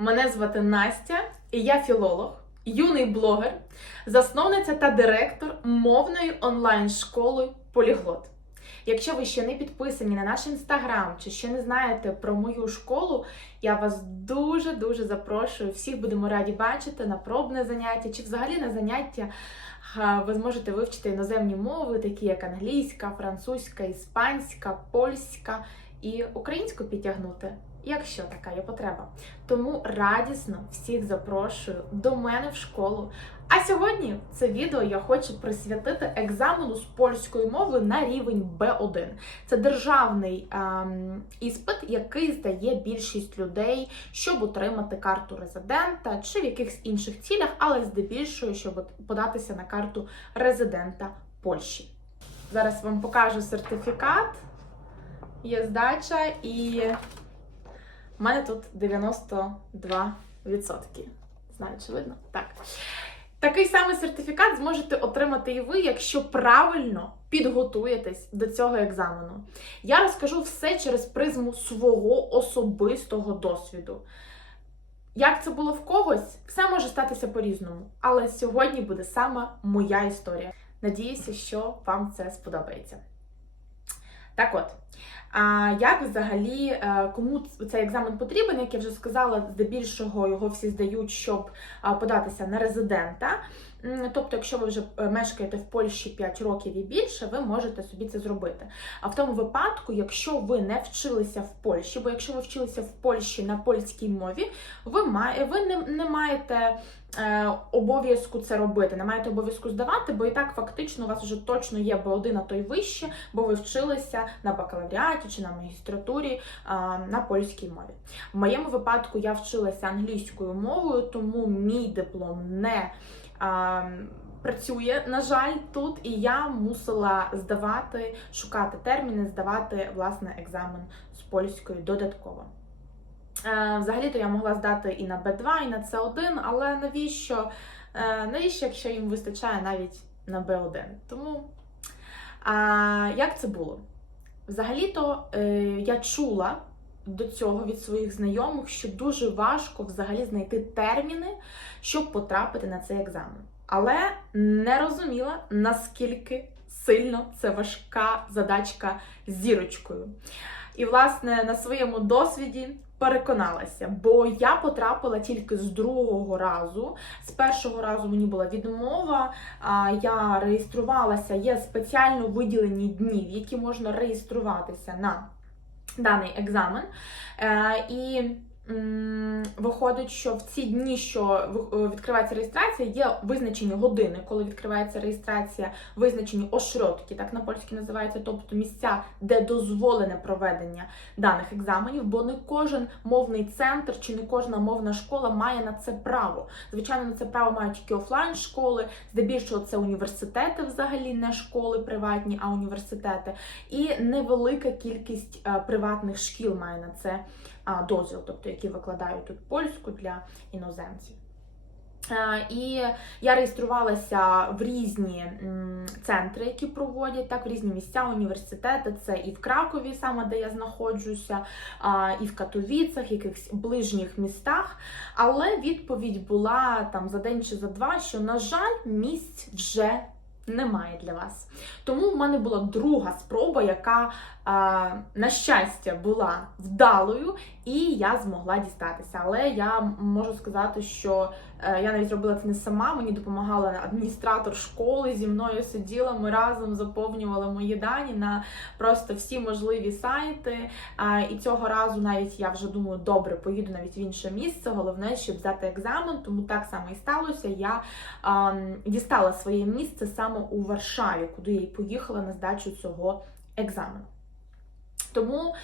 Мене звати Настя, і я філолог, юний блогер, засновниця та директор мовної онлайн-школи Поліглот. Якщо ви ще не підписані на наш інстаграм чи ще не знаєте про мою школу, я вас дуже дуже запрошую. Всіх будемо раді бачити на пробне заняття чи взагалі на заняття. Ви зможете вивчити іноземні мови, такі як англійська, французька, іспанська, польська і українську підтягнути, якщо така є потреба. Тому радісно всіх запрошую до мене в школу. А сьогодні це відео я хочу присвятити екзамену з польської мови на рівень Б1. Це державний ем, іспит, який здає більшість людей, щоб отримати карту резидента чи в якихось інших цілях, але здебільшого, щоб податися на карту резидента Польщі. Зараз вам покажу сертифікат. Є здача, і в мене тут 92%. Знаю, чи видно? Так. Такий самий сертифікат зможете отримати і ви, якщо правильно підготуєтесь до цього екзамену. Я розкажу все через призму свого особистого досвіду. Як це було в когось, все може статися по-різному. Але сьогодні буде саме моя історія. Надіюся, що вам це сподобається. Так от, а як взагалі е, кому цей екзамен потрібен, як я вже сказала, здебільшого його всі здають, щоб податися на резидента. Тобто, якщо ви вже е, мешкаєте в Польщі 5 років і більше, ви можете собі це зробити. А в тому випадку, якщо ви не вчилися в Польщі, бо якщо ви вчилися в Польщі на польській мові, ви має, ви не, не маєте е, обов'язку це робити, не маєте обов'язку здавати, бо і так фактично у вас вже точно є Б1, а то й вище, бо ви вчилися на бакалавріаті чи на магістратурі на польській мові. В моєму випадку я вчилася англійською мовою, тому мій диплом не працює, на жаль, тут, і я мусила здавати, шукати терміни, здавати власне екзамен з польської додатково. Е, Взагалі-то я могла здати і на Б2, і на С1, але навіщо, е, навіщо, якщо їм вистачає навіть на Б1? Тому як це було? Взагалі-то е, я чула до цього від своїх знайомих, що дуже важко взагалі знайти терміни, щоб потрапити на цей екзамен. Але не розуміла, наскільки сильно це важка задачка з зірочкою. І, власне, на своєму досвіді переконалася, бо я потрапила тільки з другого разу. З першого разу мені була відмова. Я реєструвалася, є спеціально виділені дні, в які можна реєструватися на даний екзамен. Е, І виходить, що в ці дні, що е, відкривається реєстрація, є визначені години, коли відкривається реєстрація, визначені ошротки, так на польській називається, тобто місця, де дозволене проведення даних екзаменів, бо не кожен мовний центр чи не кожна мовна школа має на це право. Звичайно, на це право мають тільки офлайн школи, здебільшого це університети, взагалі не школи приватні, а університети. І невелика кількість е, приватних шкіл має на це дозвіл, тобто які викладають тут польську для іноземців. Е, І я реєструвалася в різні центри, які проводять так, в різні місця, університети. Це і в Кракові, саме де я знаходжуся, і в Катовіцах, якихось ближніх містах. Але відповідь була там за день чи за два, що, на жаль, місць вже немає для вас. Тому в мене була друга спроба, яка, на щастя, була вдалою, і я змогла дістатися. Але я можу сказати, що я навіть робила це не сама. Мені допомагала адміністратор школи. Зі мною сиділа. Ми разом заповнювали мої дані на просто всі можливі сайти. І цього разу навіть я вже думаю, добре, поїду навіть в інше місце. Головне, щоб взяти екзамен. Тому так само і сталося. Я дістала своє місце саме у Варшаві, куди я й поїхала на здачу цього екзамену. Тому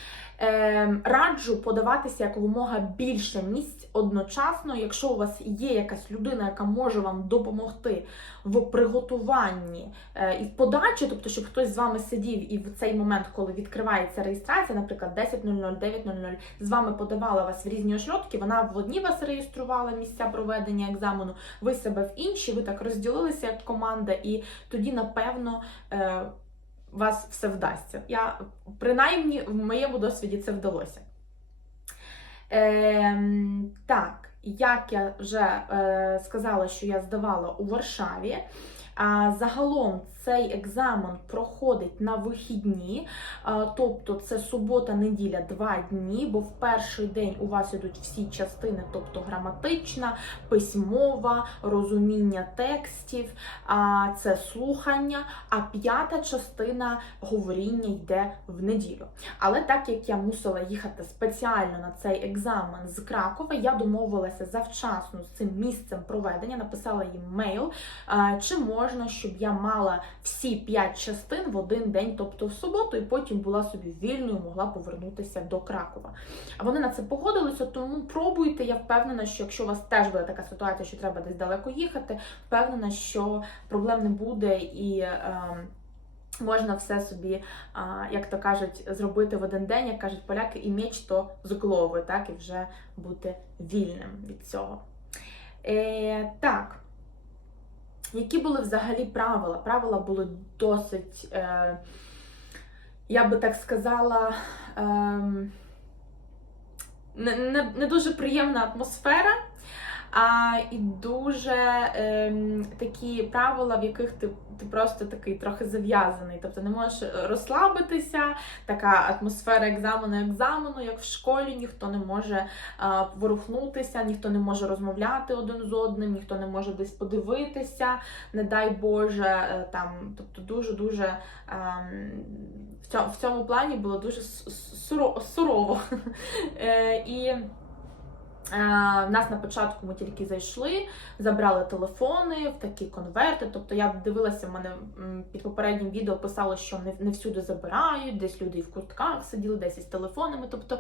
е, раджу подаватися якомога більше місць одночасно. Якщо у вас є якась людина, яка може вам допомогти в приготуванні е, і в подачі, тобто, щоб хтось з вами сидів і в цей момент, коли відкривається реєстрація, наприклад, 10.00, 9.00, з вами подавала вас в різні ошльотки, вона в одні вас реєструвала місця проведення екзамену, ви себе в інші, ви так розділилися як команда, і тоді, напевно, е, вас все вдасться. Я принаймні в моєму досвіді це вдалося. Е, так, як я вже е, сказала, що я здавала у Варшаві. А загалом цей екзамен проходить на вихідні, тобто це субота, неділя, два дні, бо в перший день у вас ідуть всі частини, тобто граматична, письмова, розуміння текстів, це слухання, а п'ята частина говоріння йде в неділю. Але так як я мусила їхати спеціально на цей екзамен з Кракова, я домовилася завчасно з цим місцем проведення, написала їм мейл, чи можна, щоб я мала всі п'ять частин в один день, тобто в суботу, і потім була собі вільною, могла повернутися до Кракова. А вони на це погодилися, тому пробуйте. Я впевнена, що якщо у вас теж буде така ситуація, що треба десь далеко їхати, впевнена, що проблем не буде і. ем, Можна все собі, як то кажуть, зробити в один день, як кажуть поляки, і меч то з голови, так, і вже бути вільним від цього. Е, так. Які були взагалі правила? Правила були досить, е, я би так сказала, е, не, не, не дуже приємна атмосфера, а і дуже е, такі правила, в яких ти, ти просто такий трохи зав'язаний. Тобто не можеш розслабитися, така атмосфера екзамену екзамену, як в школі, ніхто не може е, ворухнутися, ніхто не може розмовляти один з одним, ніхто не може десь подивитися, не дай Боже, е, там, тобто дуже-дуже е, в цьому, плані було дуже суро- сурово. Е, І е, в нас на початку ми тільки зайшли, забрали телефони в такі конверти. Тобто я дивилася, в мене під попереднім відео писало, що не, не всюди забирають, десь люди і в куртках сиділи, десь із телефонами. Тобто,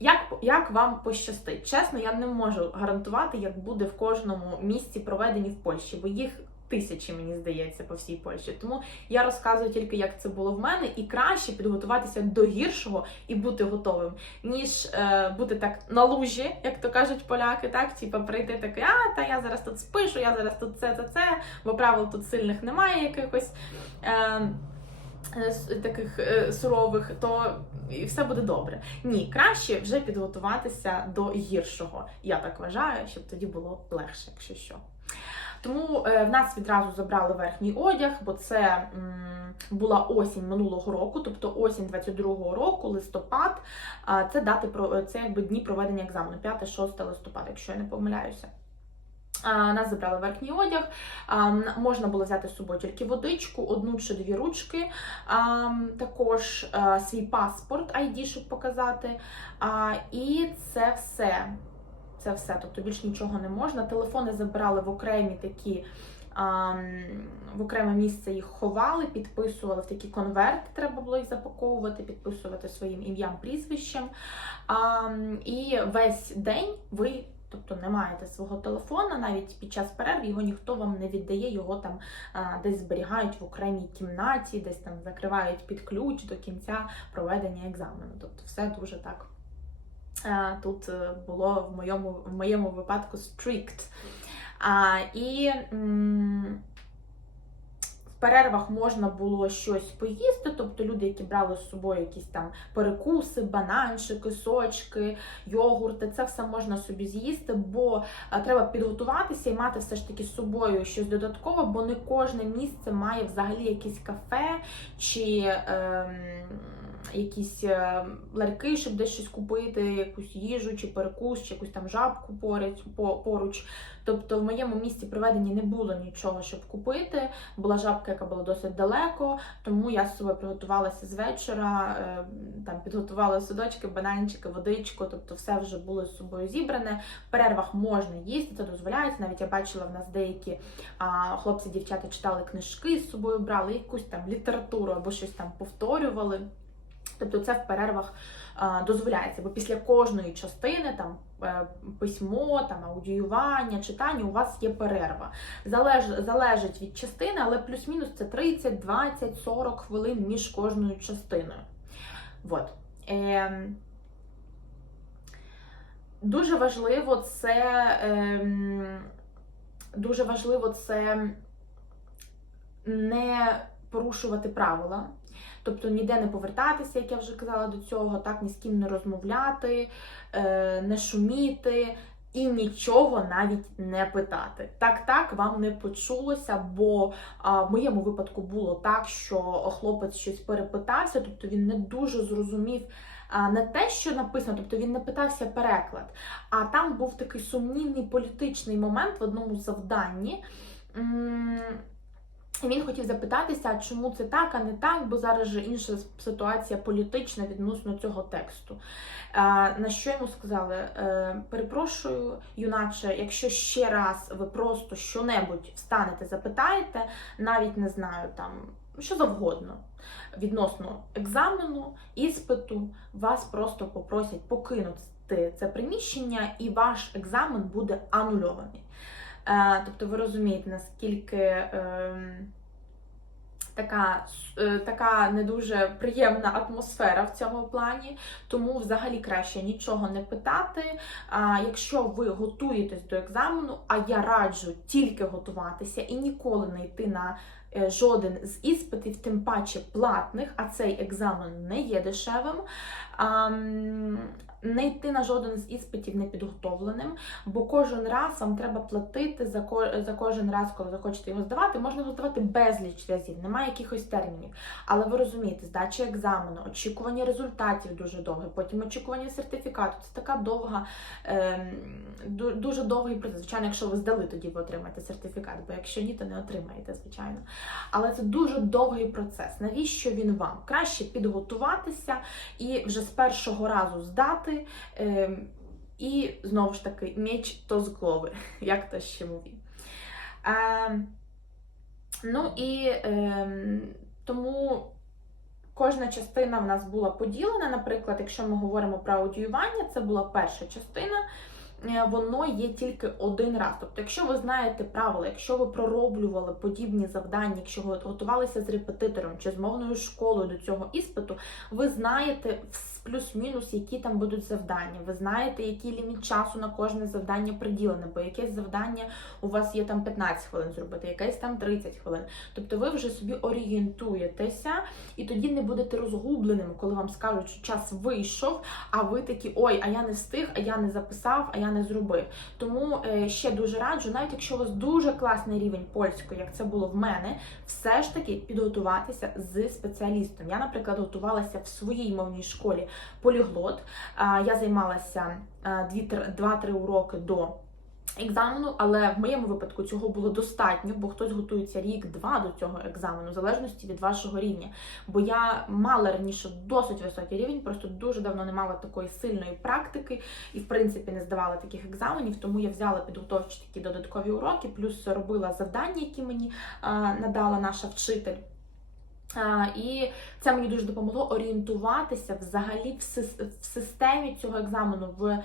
як, як вам пощастить? Чесно, я не можу гарантувати, як буде в кожному місці проведені в Польщі, бо їх тисячі, мені здається, по всій Польщі. Тому я розказую тільки, як це було в мене, і краще підготуватися до гіршого і бути готовим, ніж е, бути так на лужі, як то кажуть поляки, так типа прийти такий, а та я зараз тут спишу, я зараз тут це, це, це, бо правил тут сильних немає якихось. Е, е, Таких е, сурових, то і все буде добре. Ні, краще вже підготуватися до гіршого. Я так вважаю, щоб тоді було легше, якщо що. Тому е, в нас відразу забрали верхній одяг, бо це була осінь минулого року, тобто осінь 22-го року, листопад. Це дати про це якби дні проведення екзамену, 5-6 листопада, якщо я не помиляюся. Нас забрали верхній одяг. Можна було взяти з собою тільки водичку, одну чи дві ручки, також свій паспорт, ID, щоб показати. І це все. Це все. Тобто більш нічого не можна. Телефони забирали в окремі такі. В окреме місце їх ховали, підписували в такі конверти, треба було їх запаковувати, підписувати своїм ім'ям, прізвищем. І весь день ви тобто не маєте свого телефона, навіть під час перерв його ніхто вам не віддає, його там десь зберігають в окремій кімнаті, десь там закривають під ключ до кінця проведення екзамену. Тобто все дуже так. А, Тут е, було в моєму, в моєму випадку strict. А, і м, в перервах можна було щось поїсти, тобто люди, які брали з собою якісь там перекуси, бананчики, сочки, йогурти, це все можна собі з'їсти, бо а, треба підготуватися і мати все ж таки з собою щось додаткове, бо не кожне місце має взагалі якесь кафе чи. ем, Якісь е, ларьки, щоб десь щось купити, якусь їжу, чи перекус, чи якусь там жабку поруч. Тобто в моєму місці проведення не було нічого, щоб купити. Була жабка, яка була досить далеко, тому я з собою приготувалася з вечора, е, там підготувала судочки, бананчики, водичку, тобто все вже було з собою зібране. В перервах можна їсти, це дозволяється. Навіть я бачила в нас деякі а, хлопці, дівчата читали книжки з собою, брали якусь там літературу або щось там повторювали. Тобто це в перервах дозволяється, бо після кожної частини там е, письмо, там аудіювання, читання, у вас є перерва. Залеж, залежить від частини, але плюс-мінус це 30, 20, 40 хвилин між кожною частиною. Вот. Е, дуже важливо це. Е, дуже важливо це не порушувати правила. Тобто ніде не повертатися, як я вже казала до цього, так ні з ким не розмовляти, е, не шуміти. і нічого навіть не питати. Так, так, вам не почулося, бо в моєму випадку було так, що хлопець щось перепитався, тобто він не дуже зрозумів. а, Не те, що написано, тобто він не питався переклад, а там був такий сумнівний політичний момент в одному завданні. Він хотів запитатися, чому це так, а не так, бо зараз же інша ситуація політична відносно цього тексту. Е, На що йому сказали? е, Перепрошую, юначе, якщо ще раз ви просто що-небудь встанете, запитаєте, навіть не знаю там що завгодно відносно екзамену, іспиту, вас просто попросять покинути це приміщення, і ваш екзамен буде анульований. Е, Тобто ви розумієте, наскільки ем, така, е, така не дуже приємна атмосфера в цьому плані, тому взагалі краще нічого не питати. А якщо ви готуєтесь до екзамену, а я раджу тільки готуватися і ніколи не йти на жоден з іспитів, тим паче платних, а цей екзамен не є дешевим. Не йти на жоден з іспитів непідготовленим, бо кожен раз вам треба платити за за кожен раз, коли захочете його здавати. Можна його здавати безліч разів, немає якихось термінів. Але ви розумієте, здача екзамену, очікування результатів дуже довге, потім очікування сертифікату. Це така довга, е, дуже довгий процес. Звичайно, якщо ви здали, тоді ви отримаєте сертифікат, бо якщо ні, то не отримаєте, звичайно. Але це дуже довгий процес. Навіщо він вам? Краще підготуватися і вже з першого разу здати. Е, і знову ж таки, меч то з голови, як то ще mówi. Е, ну і е, тому кожна частина в нас була поділена. Наприклад, якщо ми говоримо про аудіювання, це була перша частина. Е, Воно є тільки один раз. Тобто, якщо ви знаєте правила, якщо ви пророблювали подібні завдання, якщо ви готувалися з репетитором чи з мовною школою до цього іспиту, ви знаєте плюс-мінус, які там будуть завдання. Ви знаєте, який ліміт часу на кожне завдання приділене, бо якесь завдання у вас є там 15 хвилин зробити, якесь там 30 хвилин. Тобто ви вже собі орієнтуєтеся і тоді не будете розгубленими, коли вам скажуть, що час вийшов, а ви такі ой, а я не встиг, а я не записав, а я не зробив. Тому е, ще дуже раджу, навіть якщо у вас дуже класний рівень польської, як це було в мене, все ж таки підготуватися з спеціалістом. Я, наприклад, готувалася в своїй мовній школі поліглот. Я займалася 2-3 уроки до. Екзамену, але в моєму випадку цього було достатньо, бо хтось готується рік-два до цього екзамену, в залежності від вашого рівня. Бо я мала раніше досить високий рівень, просто дуже давно не мала такої сильної практики і, в принципі, не здавала таких екзаменів. Тому я взяла підготовчі такі додаткові уроки, плюс робила завдання, які мені надала наша вчитель. А, І це мені дуже допомогло орієнтуватися взагалі в системі цього екзамену, в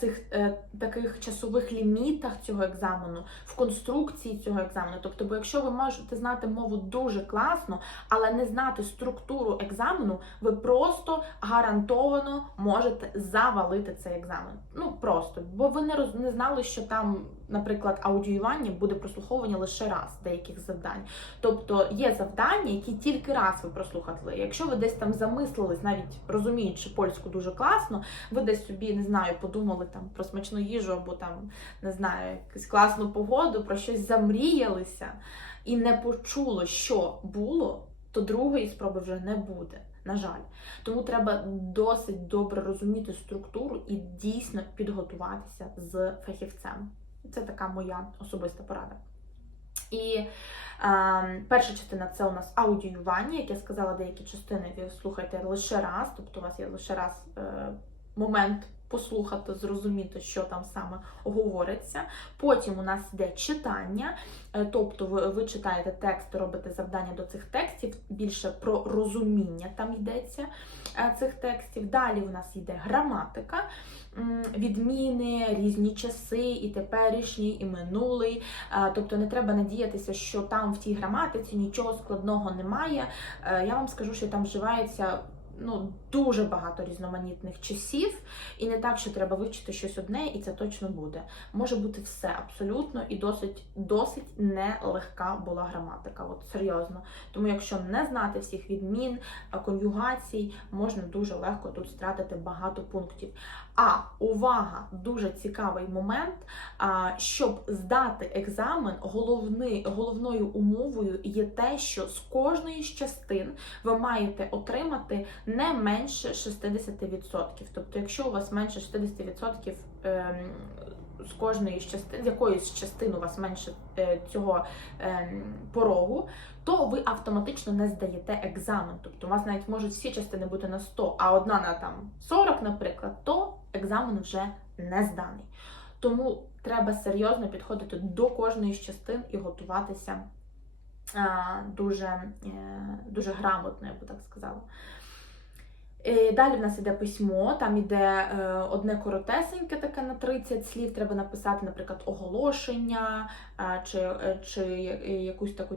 цих е, таких часових лімітах цього екзамену, в конструкції цього екзамену. Тобто, бо якщо ви можете знати мову дуже класно, але не знати структуру екзамену, ви просто гарантовано можете завалити цей екзамен. Ну просто, бо ви не роз не знали, що там наприклад, аудіювання буде прослуховування лише раз деяких завдань. Тобто є завдання, які тільки раз ви прослухали. Якщо ви десь там замислились, навіть розуміючи польську дуже класно, ви десь собі не знаю, подумали там про смачну їжу або там не знаю, якусь класну погоду, про щось замріялися і не почуло, що було, то другої спроби вже не буде. На жаль, тому треба досить добре розуміти структуру і дійсно підготуватися з фахівцем. Це така моя особиста порада. І е, перша частина це у нас аудіювання, як я сказала, деякі частини ви слухаєте лише раз, тобто у вас є лише раз е, момент послухати, зрозуміти, що там саме говориться. Потім у нас йде читання, е, тобто ви, ви читаєте текст, робите завдання до цих текстів, більше про розуміння там йдеться е, цих текстів. Далі у нас йде граматика, відміни, різні часи, і теперішній, і минулий. Е, тобто не треба надіятися, що там в тій граматиці нічого складного немає. Я вам скажу, що там вживається ну, дуже багато різноманітних часів, і не так, що треба вивчити щось одне, і це точно буде. Може бути все абсолютно і досить досить нелегка була граматика. От серйозно. Тому, якщо не знати всіх відмін, конюгацій, можна дуже легко тут стратити багато пунктів. А увага, дуже цікавий момент. А, Щоб здати екзамен, головний, головною умовою є те, що з кожної з частин ви маєте отримати не менше 60%. Тобто, якщо у вас менше 60% ем, з кожної з частин, з якоїсь частин у вас менше е, цього ем, порогу, то ви автоматично не здаєте екзамен. Тобто у вас навіть можуть всі частини бути на 100, а одна на там 40, наприклад, то екзамен вже не зданий. Тому треба серйозно підходити до кожної з частин і готуватися дуже, е, дуже грамотно, я би так сказала. Е, Далі в нас іде письмо, там іде е, одне коротесеньке, таке на 30 слів. Треба написати, наприклад, оголошення чи, е, чи якусь таку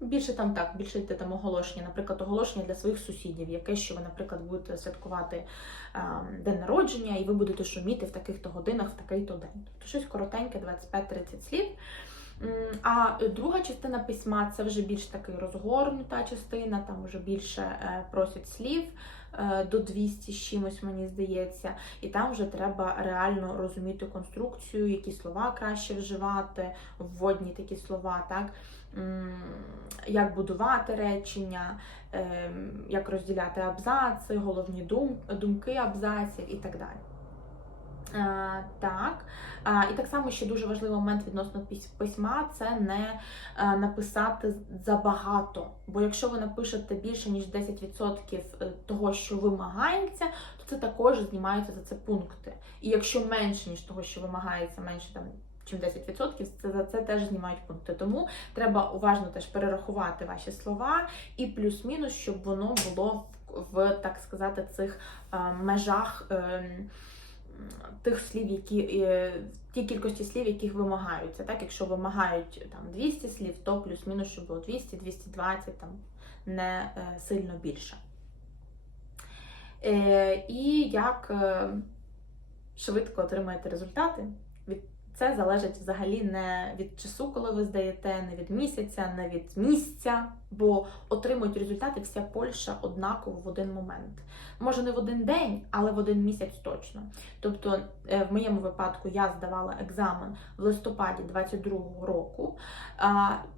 більше там так, більше йде там оголошення, наприклад, оголошення для своїх сусідів, яке, що ви, наприклад, будете святкувати день народження, і ви будете шуміти в таких-то годинах, в такий-то день. Тобто щось коротеньке, 25-30 слів. А друга частина письма це вже більш таки розгорнута частина, там вже більше е, просять слів е, до 200 з чимось, мені здається. І там вже треба реально розуміти конструкцію, які слова краще вживати, вводні такі слова, так? Як будувати речення, ем, як розділяти абзаци, головні дум- думки абзаців і так далі. Е, Так, А, і так само ще дуже важливий момент відносно письма це не е, написати забагато. Бо якщо ви напишете більше ніж 10% того, що вимагається, то це також знімаються за це пункти. І якщо менше ніж того, що вимагається, менше там. Чим 10%, це за це теж знімають пункти. Тому треба уважно теж перерахувати ваші слова і плюс-мінус, щоб воно було в, так сказати, цих е, межах. ем, тих слів, які е, ті кількості слів, яких вимагаються. Так, якщо вимагають там 200 слів, то плюс-мінус, щоб було 200, 220, там не е, сильно більше. Е, і як швидко отримаєте результати, це залежить взагалі не від часу, коли ви здаєте, не від місяця, не від місця, бо отримують результати вся Польща однаково в один момент. Може не в один день, але в один місяць точно. Тобто, е, в моєму випадку я здавала екзамен в листопаді 22-го року,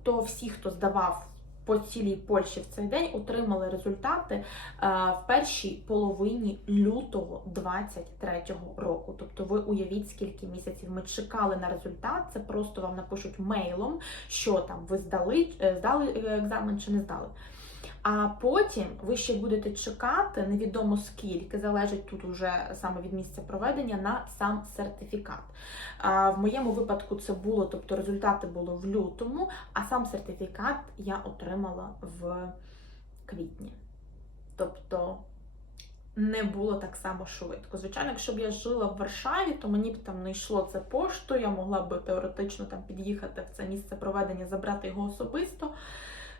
то всі, хто здавав по цілій Польщі в цей день, отримали результати в першій половині лютого 23-го року. Тобто, ви уявіть, скільки місяців ми чекали на результат. Це просто вам напишуть мейлом, що там ви здали, е, здали е, екзамен чи не здали. А потім ви ще будете чекати, невідомо скільки, залежить тут уже саме від місця проведення, на сам сертифікат. В моєму випадку це було, тобто результати були в лютому, а сам сертифікат я отримала в квітні. Тобто не було так само швидко. Звичайно, якщо б я жила в Варшаві, то мені б там не йшло це поштою, я могла б теоретично там під'їхати в це місце проведення, забрати його особисто.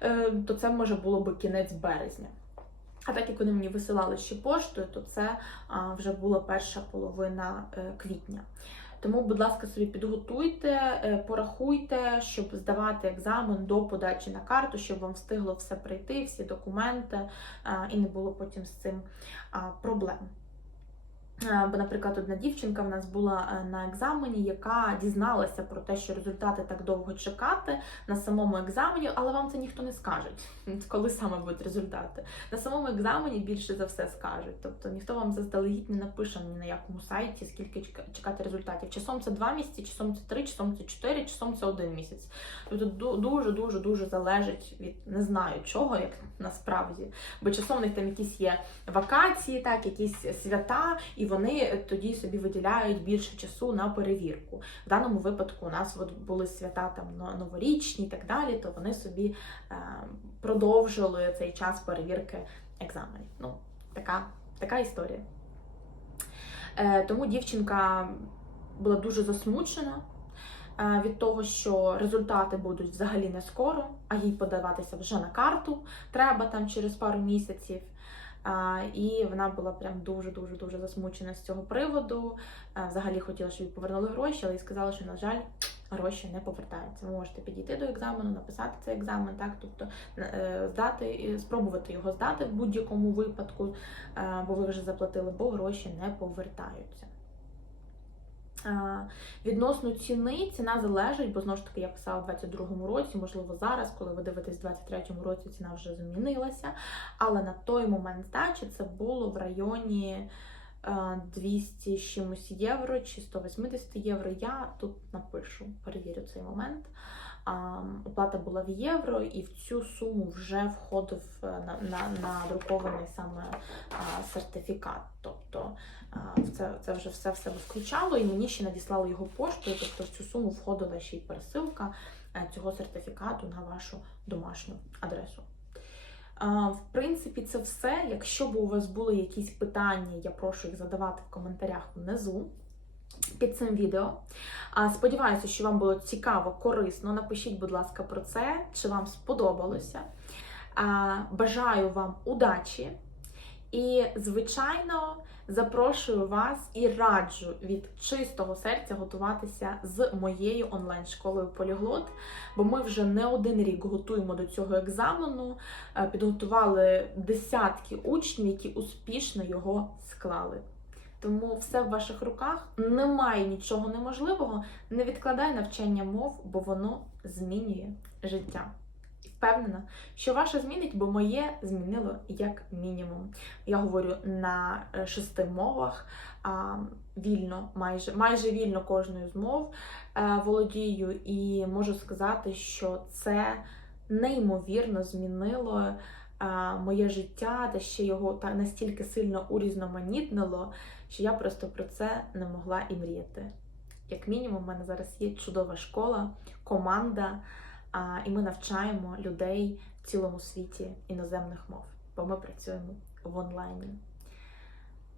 Е, то це може було би кінець березня. А так як вони мені висилали ще поштою, то це вже була перша половина е, квітня. Тому, будь ласка, собі підготуйте, е, порахуйте, щоб здавати екзамен до подачі на карту, щоб вам встигло все прийти, всі документи, і не було потім з цим проблем. Е, Бо, наприклад, одна дівчинка в нас була е, на екзамені, яка дізналася про те, що результати так довго чекати на самому екзамені, але вам це ніхто не скаже, коли саме будуть результати. На самому екзамені більше за все скажуть. Тобто ніхто вам заздалегідь не напише ні на якому сайті, скільки чекати результатів. Часом це два місяці, часом це три, часом це чотири, часом це один місяць. Тобто дуже дуже дуже залежить від не знаю чого, як насправді. Бо часом в них там якісь є вакації, так, якісь свята, і вони тоді собі виділяють більше часу на перевірку. В даному випадку у нас от були свята там новорічні і так далі, то вони собі е, продовжили цей час перевірки екзаменів. Ну, така, така історія. Е, тому дівчинка була дуже засмучена е, від того, що результати будуть взагалі не скоро, а їй подаватися вже на карту треба там через пару місяців. І вона була прям дуже дуже засмучена з цього приводу. Взагалі хотіла, щоб їй повернули гроші, але їй сказали, що на жаль, гроші не повертаються. Ви можете підійти до екзамену, написати цей екзамен, так, тобто е, здати, спробувати його здати в будь-якому випадку, бо ви вже заплатили, бо гроші не повертаються. Е, Відносно ціни, ціна залежить, бо знову ж таки я писала в 22-му році, можливо, зараз, коли ви дивитесь в 23-му році, ціна вже змінилася. Але на той момент здачі це було в районі е, 200 з чимось євро чи 180 євро. Я тут напишу, перевірю цей момент. Оплата була в євро, і в цю суму вже входив е, на, на, надрукований саме сертифікат. Тобто це, це вже все в себе включало, і мені ще надіслали його поштою. Тобто в цю суму входила ще й пересилка е, цього сертифікату на вашу домашню адресу. В принципі, це все. Якщо б у вас були якісь питання, я прошу їх задавати в коментарях внизу під цим відео. Сподіваюся, що вам було цікаво, корисно. Напишіть, будь ласка, про це, чи вам сподобалося. Бажаю вам удачі. І, звичайно, запрошую вас і раджу від чистого серця готуватися з моєю онлайн-школою Поліглот, бо ми вже не один рік готуємо до цього екзамену, е, підготували десятки учнів, які успішно його склали. Тому все в ваших руках, немає нічого неможливого. Не відкладай навчання мов, бо воно змінює життя. Впевнена, що ваше змінить, бо моє змінило як мінімум. Я говорю на е, шести мовах вільно, майже майже вільно кожною з мов е, володію, і можу сказати, що це неймовірно змінило е, моє життя, та ще його та настільки сильно урізноманітнило, що я просто про це не могла і мріяти. Як мінімум, в мене зараз є чудова школа, команда, а, і ми навчаємо людей в цілому світі іноземних мов, бо ми працюємо в онлайні.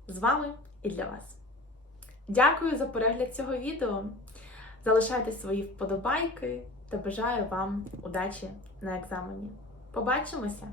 З вами і для вас. Дякую за перегляд цього відео. Залишайте свої вподобайки та бажаю вам удачі на екзамені. Побачимося!